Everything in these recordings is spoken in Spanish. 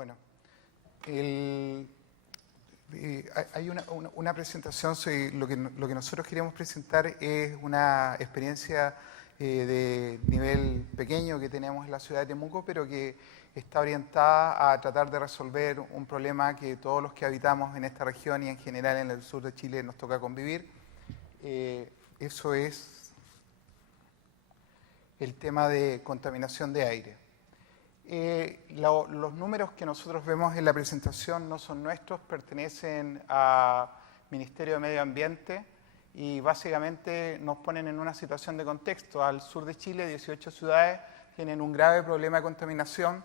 Bueno, hay una presentación, lo que nosotros queremos presentar es una experiencia de nivel pequeño que tenemos en la ciudad de Temuco, pero que está orientada a tratar de resolver un problema que todos los que habitamos en esta región y en general en el sur de Chile nos toca convivir. Eso es el tema de contaminación de aire. Los números que nosotros vemos en la presentación no son nuestros, pertenecen al Ministerio de Medio Ambiente y básicamente nos ponen en una situación de contexto. Al sur de Chile, 18 ciudades tienen un grave problema de contaminación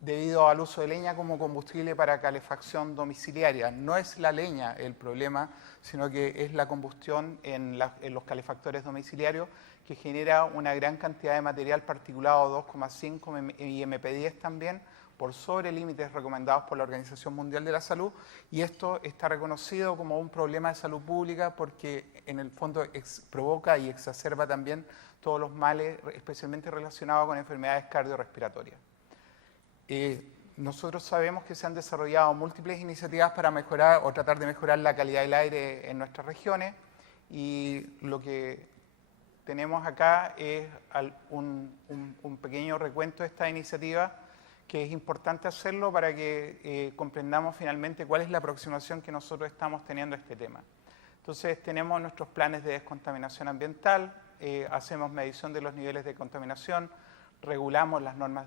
debido al uso de leña como combustible para calefacción domiciliaria. No es la leña el problema, sino que es la combustión en los calefactores domiciliarios, que genera una gran cantidad de material particulado 2,5 y MP10 también, por sobre límites recomendados por la Organización Mundial de la Salud, y esto está reconocido como un problema de salud pública porque en el fondo provoca y exacerba también todos los males, especialmente relacionados con enfermedades cardiorrespiratorias. Nosotros sabemos que se han desarrollado múltiples iniciativas para mejorar o tratar de mejorar la calidad del aire en nuestras regiones, y lo que tenemos acá es un pequeño recuento de esta iniciativa, que es importante hacerlo para que comprendamos finalmente cuál es la aproximación que nosotros estamos teniendo a este tema. Entonces, tenemos nuestros planes de descontaminación ambiental, hacemos medición de los niveles de contaminación, regulamos las normas,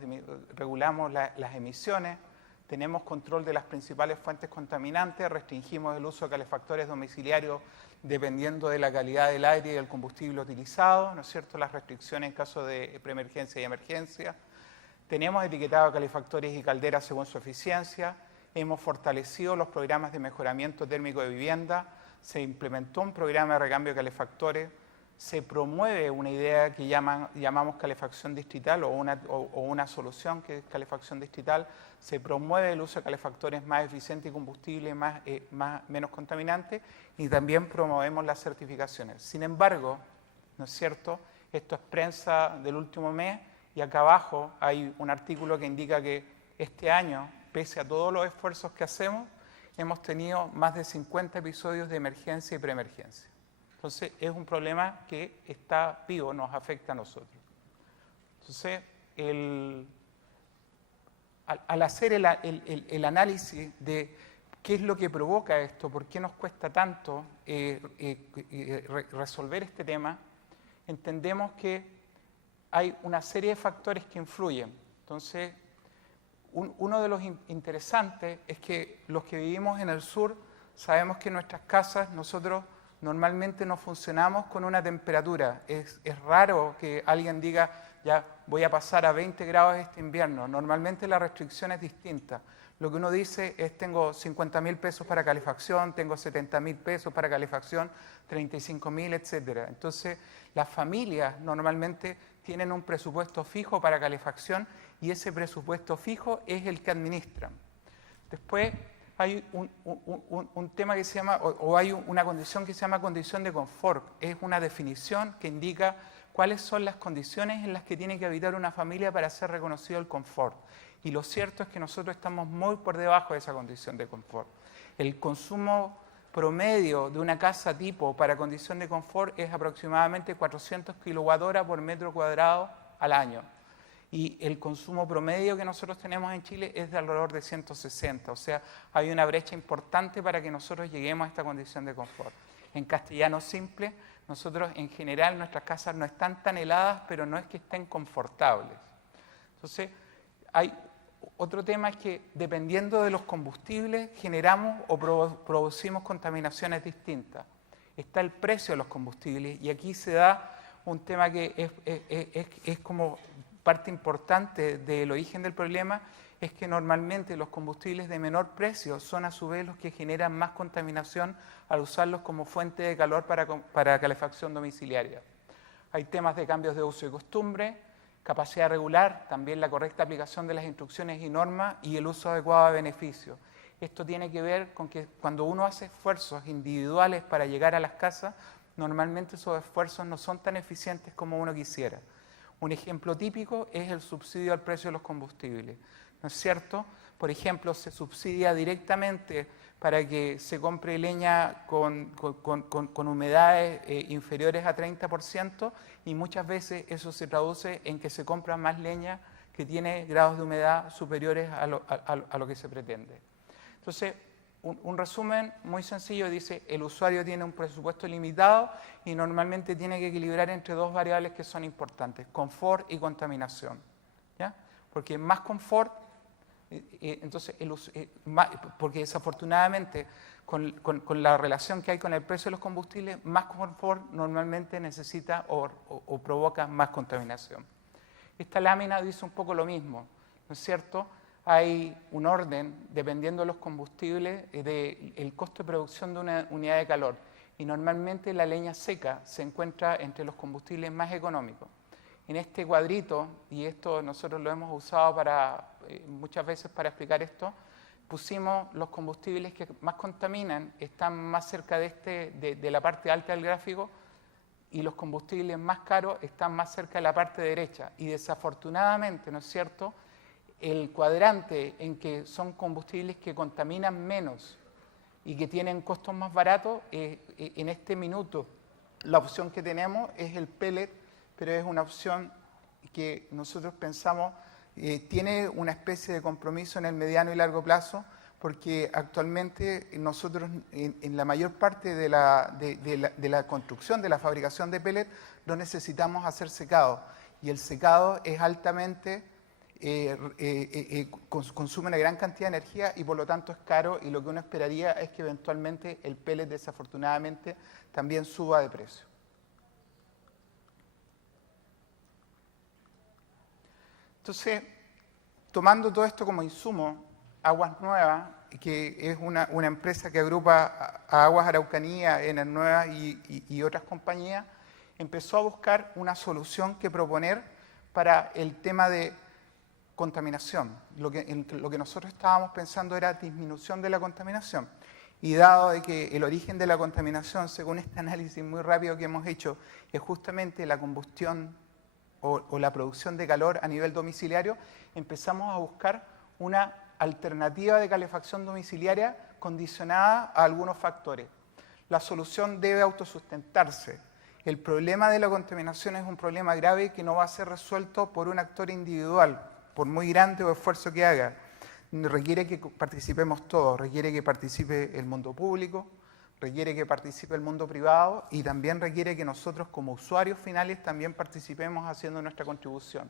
regulamos las emisiones, tenemos control de las principales fuentes contaminantes, restringimos el uso de calefactores domiciliarios dependiendo de la calidad del aire y del combustible utilizado, ¿no es cierto?, las restricciones en caso de preemergencia y emergencia. Tenemos etiquetado calefactores y calderas según su eficiencia, hemos fortalecido los programas de mejoramiento térmico de vivienda, se implementó un programa de recambio de calefactores, se promueve una idea que llamamos calefacción distrital o una solución que es calefacción distrital, se promueve el uso de calefactores más eficientes y combustibles menos contaminantes, y también promovemos las certificaciones. Sin embargo, ¿no es cierto?, esto es prensa del último mes, y acá abajo hay un artículo que indica que este año, pese a todos los esfuerzos que hacemos, hemos tenido más de 50 episodios de emergencia y preemergencia. Entonces, es un problema que está vivo, nos afecta a nosotros. Entonces, al hacer el análisis de qué es lo que provoca esto, por qué nos cuesta tanto resolver este tema, entendemos que hay una serie de factores que influyen. Entonces, uno de los interesantes es que los que vivimos en el sur sabemos que en nuestras casas nosotros normalmente no funcionamos con una temperatura. Es raro que alguien diga, ya voy a pasar a 20 grados este invierno. Normalmente la restricción es distinta. Lo que uno dice es, tengo 50.000 pesos para calefacción, tengo 70.000 pesos para calefacción, 35.000, etc. Entonces, las familias normalmente tienen un presupuesto fijo para calefacción, y ese presupuesto fijo es el que administran. Después, hay un tema que se llama, o hay una condición que se llama condición de confort. Es una definición que indica cuáles son las condiciones en las que tiene que habitar una familia para ser reconocido el confort. Y lo cierto es que nosotros estamos muy por debajo de esa condición de confort. El consumo promedio de una casa tipo para condición de confort es aproximadamente 400 kWh por metro cuadrado al año. Y el consumo promedio que nosotros tenemos en Chile es de alrededor de 160. O sea, hay una brecha importante para que nosotros lleguemos a esta condición de confort. En castellano simple, nosotros en general nuestras casas no están tan heladas, pero no es que estén confortables. Entonces, hay otro tema, es que dependiendo de los combustibles generamos o producimos contaminaciones distintas. Está el precio de los combustibles, y aquí se da un tema que es como parte importante del origen del problema, es que normalmente los combustibles de menor precio son a su vez los que generan más contaminación al usarlos como fuente de calor para calefacción domiciliaria. Hay temas de cambios de uso y costumbre, capacidad regular, también la correcta aplicación de las instrucciones y normas y el uso adecuado de beneficios. Esto tiene que ver con que cuando uno hace esfuerzos individuales para llegar a las casas, normalmente esos esfuerzos no son tan eficientes como uno quisiera. Un ejemplo típico es el subsidio al precio de los combustibles, ¿no es cierto? por ejemplo, se subsidia directamente para que se compre leña con humedades inferiores a 30%, y muchas veces eso se traduce en que se compra más leña que tiene grados de humedad superiores a lo que se pretende. Entonces, un resumen muy sencillo dice: el usuario tiene un presupuesto limitado y normalmente tiene que equilibrar entre dos variables que son importantes: confort y contaminación, ¿ya? Porque más confort, entonces porque desafortunadamente con la relación que hay con el precio de los combustibles, más confort normalmente necesita o provoca más contaminación. Esta lámina dice un poco lo mismo, ¿no es cierto? Hay un orden, dependiendo de los combustibles, del costo de producción de una unidad de calor. Y normalmente la leña seca se encuentra entre los combustibles más económicos. En este cuadrito, y esto nosotros lo hemos usado muchas veces para explicar esto, pusimos los combustibles que más contaminan, están más cerca de la parte alta del gráfico, y los combustibles más caros están más cerca de la parte derecha. Y desafortunadamente, ¿no es cierto?, el cuadrante en que son combustibles que contaminan menos y que tienen costos más baratos, en este minuto la opción que tenemos es el pellet, pero es una opción que nosotros pensamos tiene una especie de compromiso en el mediano y largo plazo, porque actualmente nosotros en la mayor parte de la construcción, de la fabricación de pellet, no necesitamos hacer secado, y el secado es altamente consume una gran cantidad de energía y por lo tanto es caro, y lo que uno esperaría es que eventualmente el pellet desafortunadamente también suba de precio. Entonces, tomando todo esto como insumo, Aguas Nuevas, que es una empresa que agrupa a Aguas Araucanía, Enel Nuevas y otras compañías, empezó a buscar una solución que proponer para el tema de contaminación. Lo que nosotros estábamos pensando era disminución de la contaminación. Y dado de que el origen de la contaminación, según este análisis muy rápido que hemos hecho, es justamente la combustión o la producción de calor a nivel domiciliario, empezamos a buscar una alternativa de calefacción domiciliaria condicionada a algunos factores. La solución debe autosustentarse. El problema de la contaminación es un problema grave que no va a ser resuelto por un actor individual, por muy grande o esfuerzo que haga. Requiere que participemos todos, requiere que participe el mundo público, requiere que participe el mundo privado, y también requiere que nosotros como usuarios finales también participemos haciendo nuestra contribución.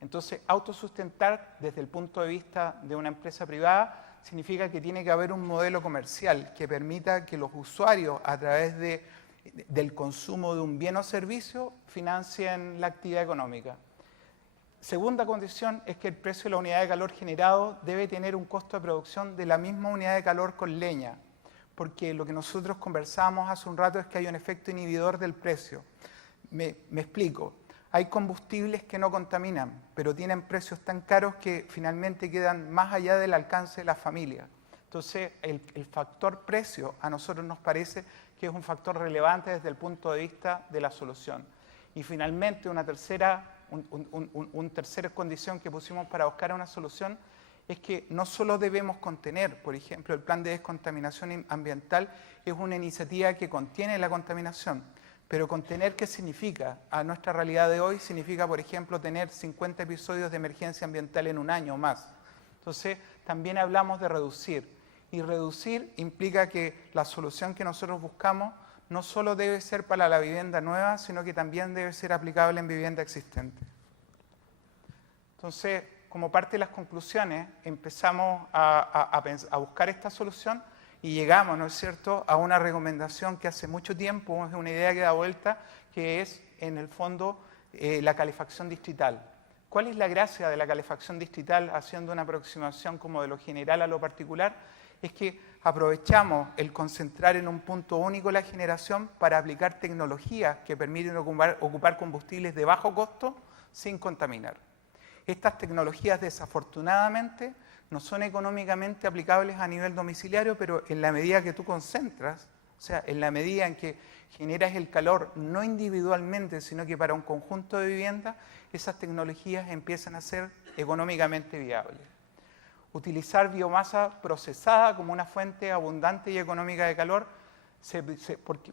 Entonces, autosustentar desde el punto de vista de una empresa privada significa que tiene que haber un modelo comercial que permita que los usuarios, a través del consumo de un bien o servicio, financien la actividad económica. Segunda condición es que el precio de la unidad de calor generado debe tener un costo de producción de la misma unidad de calor con leña, porque lo que nosotros conversábamos hace un rato es que hay un efecto inhibidor del precio. Me explico. Hay combustibles que no contaminan, pero tienen precios tan caros que finalmente quedan más allá del alcance de las familias. Entonces, el factor precio a nosotros nos parece que es un factor relevante desde el punto de vista de la solución. Y finalmente, una tercera condición que pusimos para buscar una solución es que no solo debemos contener, por ejemplo, el plan de descontaminación ambiental es una iniciativa que contiene la contaminación, pero contener, ¿qué significa? A nuestra realidad de hoy significa, por ejemplo, tener 50 episodios de emergencia ambiental en un año o más. Entonces, también hablamos de reducir, y reducir implica que la solución que nosotros buscamos no solo debe ser para la vivienda nueva, sino que también debe ser aplicable en vivienda existente. Entonces, como parte de las conclusiones, empezamos a buscar esta solución y llegamos, ¿no es cierto?, a una recomendación que hace mucho tiempo, es una idea que da vuelta, que es, en el fondo, la calefacción distrital. ¿Cuál es la gracia de la calefacción distrital, haciendo una aproximación como de lo general a lo particular? Es que aprovechamos el concentrar en un punto único la generación para aplicar tecnologías que permiten ocupar combustibles de bajo costo sin contaminar. Estas tecnologías, desafortunadamente, no son económicamente aplicables a nivel domiciliario, pero en la medida que tú concentras, o sea, en la medida en que generas el calor no individualmente, sino que para un conjunto de viviendas, esas tecnologías empiezan a ser económicamente viables. Utilizar biomasa procesada como una fuente abundante y económica de calor.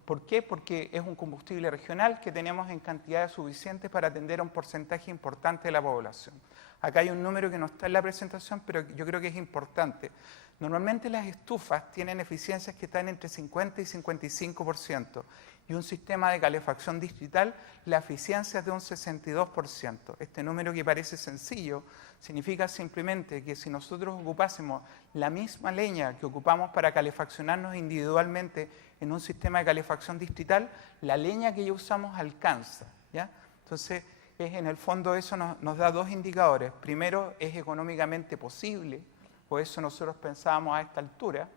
¿Por qué? Porque es un combustible regional que tenemos en cantidades suficientes para atender a un porcentaje importante de la población. Acá hay un número que no está en la presentación, pero yo creo que es importante. Normalmente las estufas tienen eficiencias que están entre 50 y 55%, y un sistema de calefacción distrital, la eficiencia es de un 62%. Este número, que parece sencillo, significa simplemente que si nosotros ocupásemos la misma leña que ocupamos para calefaccionarnos individualmente en un sistema de calefacción distrital, la leña que ya usamos alcanza, ¿ya? Entonces, en el fondo eso nos da dos indicadores. Primero, es económicamente posible, por eso nosotros pensábamos a esta altura,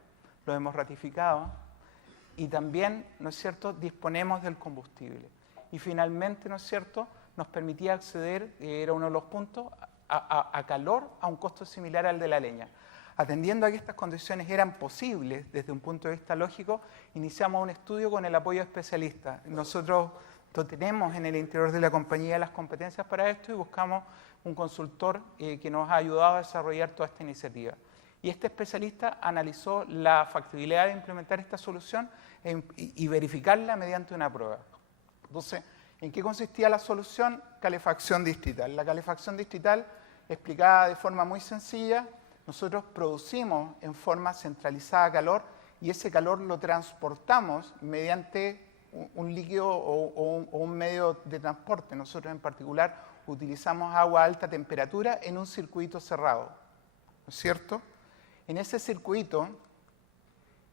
lo hemos ratificado, y también, ¿no es cierto?, disponemos del combustible. Y finalmente, ¿no es cierto?, nos permitía acceder, era uno de los puntos, a calor a un costo similar al de la leña. Atendiendo a que estas condiciones eran posibles desde un punto de vista lógico, iniciamos un estudio con el apoyo de especialistas. Nosotros tenemos en el interior de la compañía las competencias para esto y buscamos un consultor que nos ha ayudado a desarrollar toda esta iniciativa. Y este especialista analizó la factibilidad de implementar esta solución y verificarla mediante una prueba. Entonces, ¿en qué consistía la solución? Calefacción distrital. La calefacción distrital, explicada de forma muy sencilla, nosotros producimos en forma centralizada calor y ese calor lo transportamos mediante un líquido o un medio de transporte. Nosotros en particular utilizamos agua a alta temperatura en un circuito cerrado, ¿no es cierto? En ese circuito,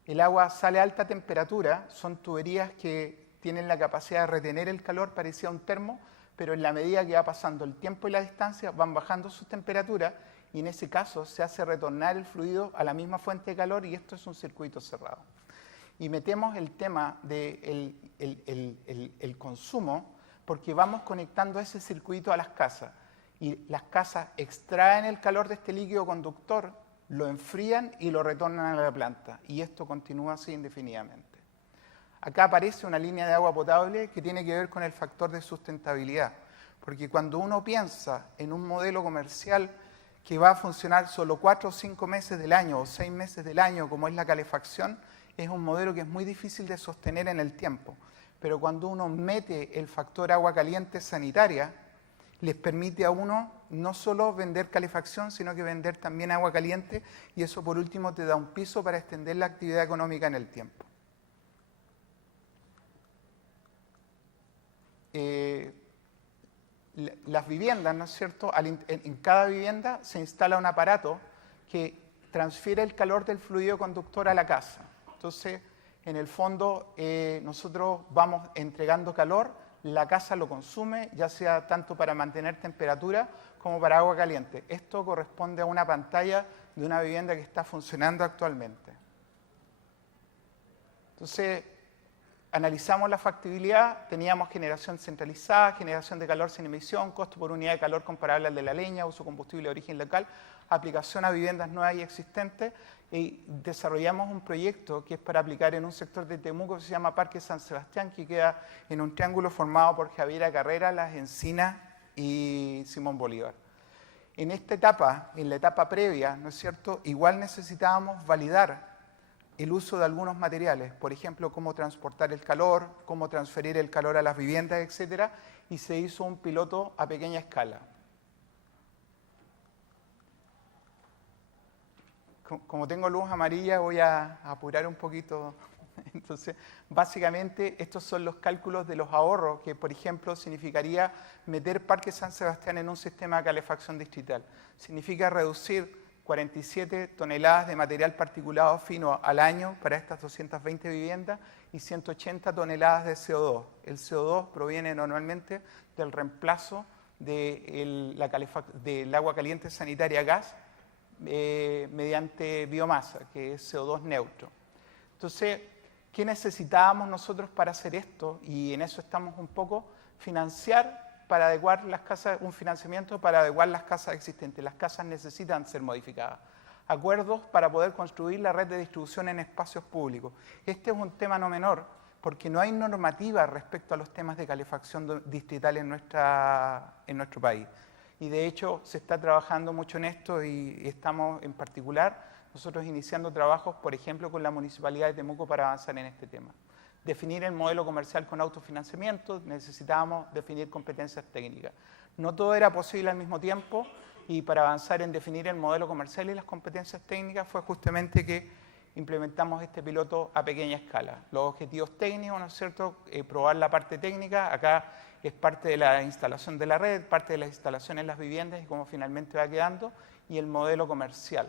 el agua sale a alta temperatura, son tuberías que tienen la capacidad de retener el calor, parecía un termo, pero en la medida que va pasando el tiempo y la distancia, van bajando sus temperaturas y en ese caso se hace retornar el fluido a la misma fuente de calor y esto es un circuito cerrado. Y metemos el tema del el consumo porque vamos conectando ese circuito a las casas y las casas extraen el calor de este líquido conductor, lo enfrían y lo retornan a la planta y esto continúa así indefinidamente. Acá aparece una línea de agua potable que tiene que ver con el factor de sustentabilidad, porque cuando uno piensa en un modelo comercial que va a funcionar solo 4 o 5 meses del año o 6 meses del año, como es la calefacción, es un modelo que es muy difícil de sostener en el tiempo. Pero cuando uno mete el factor agua caliente sanitaria, les permite a uno no solo vender calefacción, sino que vender también agua caliente y eso por último te da un piso para extender la actividad económica en el tiempo. Las viviendas, ¿no es cierto? En cada vivienda se instala un aparato que transfiere el calor del fluido conductor a la casa. Entonces, en el fondo, nosotros vamos entregando calor, la casa lo consume, ya sea tanto para mantener temperatura como para agua caliente. Esto corresponde a una pantalla de una vivienda que está funcionando actualmente. Entonces, analizamos la factibilidad, teníamos generación centralizada, generación de calor sin emisión, costo por unidad de calor comparable al de la leña, uso combustible de origen local, aplicación a viviendas nuevas y existentes, y desarrollamos un proyecto que es para aplicar en un sector de Temuco que se llama Parque San Sebastián, que queda en un triángulo formado por Javiera Carrera, Las Encinas y Simón Bolívar. En esta etapa, en la etapa previa, ¿no es cierto?, igual necesitábamos validar el uso de algunos materiales, por ejemplo, cómo transportar el calor, cómo transferir el calor a las viviendas, etcétera, y se hizo un piloto a pequeña escala. Como tengo luz amarilla, voy a apurar un poquito. Entonces, básicamente, estos son los cálculos de los ahorros, que, por ejemplo, significaría meter Parque San Sebastián en un sistema de calefacción distrital. Significa reducir 47 toneladas de material particulado fino al año para estas 220 viviendas y 180 toneladas de CO2. El CO2 proviene normalmente del reemplazo del agua caliente sanitaria a gas mediante biomasa, que es CO2 neutro. Entonces, ¿qué necesitábamos nosotros para hacer esto? Y en eso estamos un poco, financiar para adecuar las casas, un financiamiento para adecuar las casas existentes. Las casas necesitan ser modificadas. Acuerdos para poder construir la red de distribución en espacios públicos. Este es un tema no menor, porque no hay normativa respecto a los temas de calefacción distrital en nuestro país. y de hecho se está trabajando mucho en esto y estamos en particular nosotros iniciando trabajos, por ejemplo, con la Municipalidad de Temuco para avanzar en este tema. Definir el modelo comercial con autofinanciamiento, necesitábamos definir competencias técnicas. No todo era posible al mismo tiempo y para avanzar en definir el modelo comercial y las competencias técnicas fue justamente que implementamos este piloto a pequeña escala. Los objetivos técnicos, ¿no es cierto? Probar la parte técnica, acá es parte de la instalación de la red, parte de las instalaciones en las viviendas y cómo finalmente va quedando, y el modelo comercial.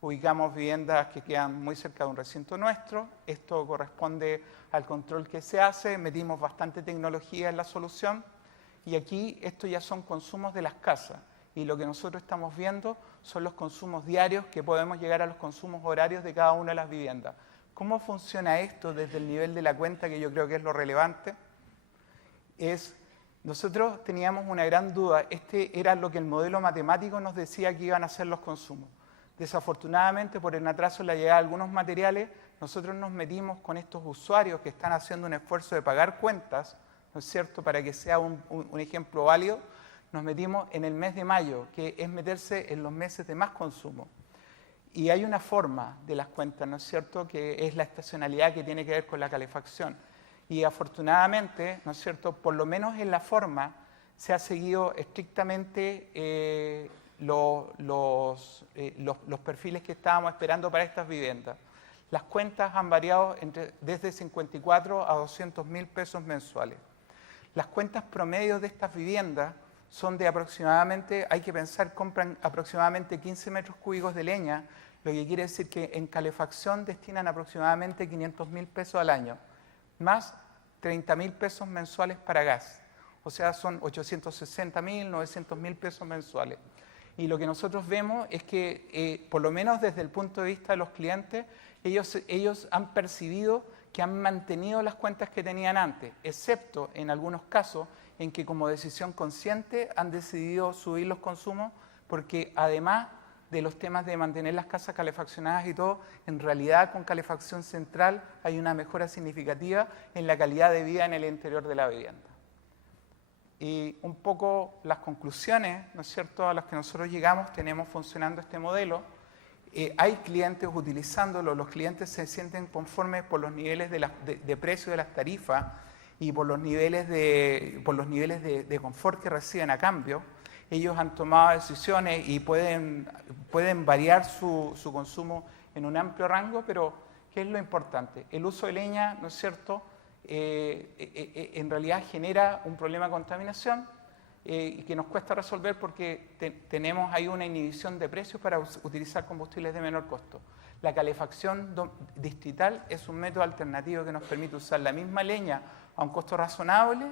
Ubicamos viviendas que quedan muy cerca de un recinto nuestro, esto corresponde al control que se hace, metimos bastante tecnología en la solución y aquí esto ya son consumos de las casas y lo que nosotros estamos viendo son los consumos diarios que podemos llegar a los consumos horarios de cada una de las viviendas. ¿Cómo funciona esto desde el nivel de la cuenta, que yo creo que es lo relevante? Nosotros teníamos una gran duda, este era lo que el modelo matemático nos decía que iban a ser los consumos. Desafortunadamente, por el atraso en la llegada de algunos materiales, nosotros nos metimos con estos usuarios que están haciendo un esfuerzo de pagar cuentas, ¿no es cierto?, para que sea un ejemplo válido, nos metimos en el mes de mayo, que es meterse en los meses de más consumo. Y hay una forma de las cuentas, ¿no es cierto?, que es la estacionalidad que tiene que ver con la calefacción. Y afortunadamente, ¿no es cierto?, por lo menos en la forma se ha seguido estrictamente los perfiles que estábamos esperando para estas viviendas. Las cuentas han variado desde 54 a 200.000 pesos mensuales. Las cuentas promedios de estas viviendas son de aproximadamente, hay que pensar, compran aproximadamente 15 metros cúbicos de leña, lo que quiere decir que en calefacción destinan aproximadamente 500.000 pesos al año, más 30.000 pesos mensuales para gas. O sea, son 860.000, 900.000 pesos mensuales. Y lo que nosotros vemos es que, por lo menos desde el punto de vista de los clientes, ellos han percibido que han mantenido las cuentas que tenían antes, excepto en algunos casos en que como decisión consciente han decidido subir los consumos porque además de los temas de mantener las casas calefaccionadas y todo, en realidad con calefacción central hay una mejora significativa en la calidad de vida en el interior de la vivienda. Y un poco las conclusiones, ¿no es cierto?, a las que nosotros llegamos, tenemos funcionando este modelo. Hay clientes utilizándolo, los clientes se sienten conformes por los niveles de precio de las tarifas y por los niveles de confort que reciben a cambio. Ellos han tomado decisiones y pueden variar su consumo en un amplio rango, pero ¿qué es lo importante? El uso de leña, ¿no es cierto?, en realidad genera un problema de contaminación y que nos cuesta resolver porque tenemos ahí una inhibición de precios para utilizar combustibles de menor costo. La calefacción distrital es un método alternativo que nos permite usar la misma leña a un costo razonable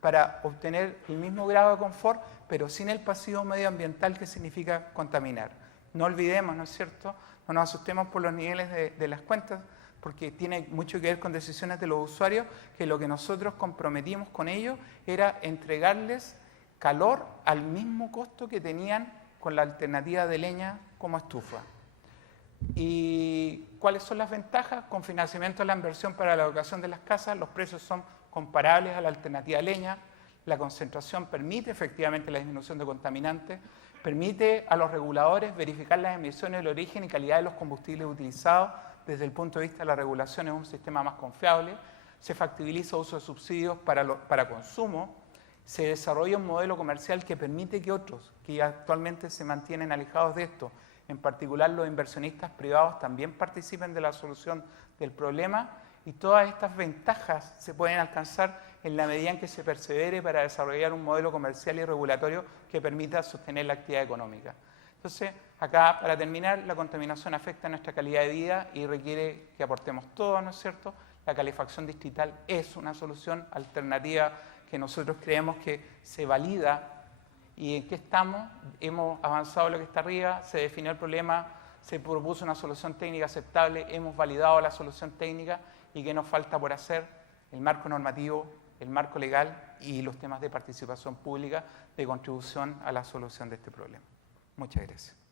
para obtener el mismo grado de confort, pero sin el pasivo medioambiental que significa contaminar. No olvidemos, ¿no es cierto?, no nos asustemos por los niveles de las cuentas, porque tiene mucho que ver con decisiones de los usuarios, que lo que nosotros comprometimos con ellos era entregarles calor al mismo costo que tenían con la alternativa de leña como estufa. ¿Y cuáles son las ventajas? Con financiamiento de la inversión para la educación de las casas, los precios son comparables a la alternativa de leña, la concentración permite efectivamente la disminución de contaminantes, permite a los reguladores verificar las emisiones, el origen y calidad de los combustibles utilizados. Desde el punto de vista de la regulación es un sistema más confiable, se factibiliza el uso de subsidios para consumo, se desarrolla un modelo comercial que permite que otros, que actualmente se mantienen alejados de esto, en particular los inversionistas privados, también participen de la solución del problema, y todas estas ventajas se pueden alcanzar en la medida en que se persevere para desarrollar un modelo comercial y regulatorio que permita sostener la actividad económica. Entonces, acá, para terminar, la contaminación afecta a nuestra calidad de vida y requiere que aportemos todo, ¿no es cierto? La calefacción distrital es una solución alternativa que nosotros creemos que se valida. ¿Y en qué estamos? Hemos avanzado lo que está arriba, se definió el problema, se propuso una solución técnica aceptable, hemos validado la solución técnica y ¿qué nos falta por hacer? El marco normativo, el marco legal y los temas de participación pública de contribución a la solución de este problema. Muchas gracias.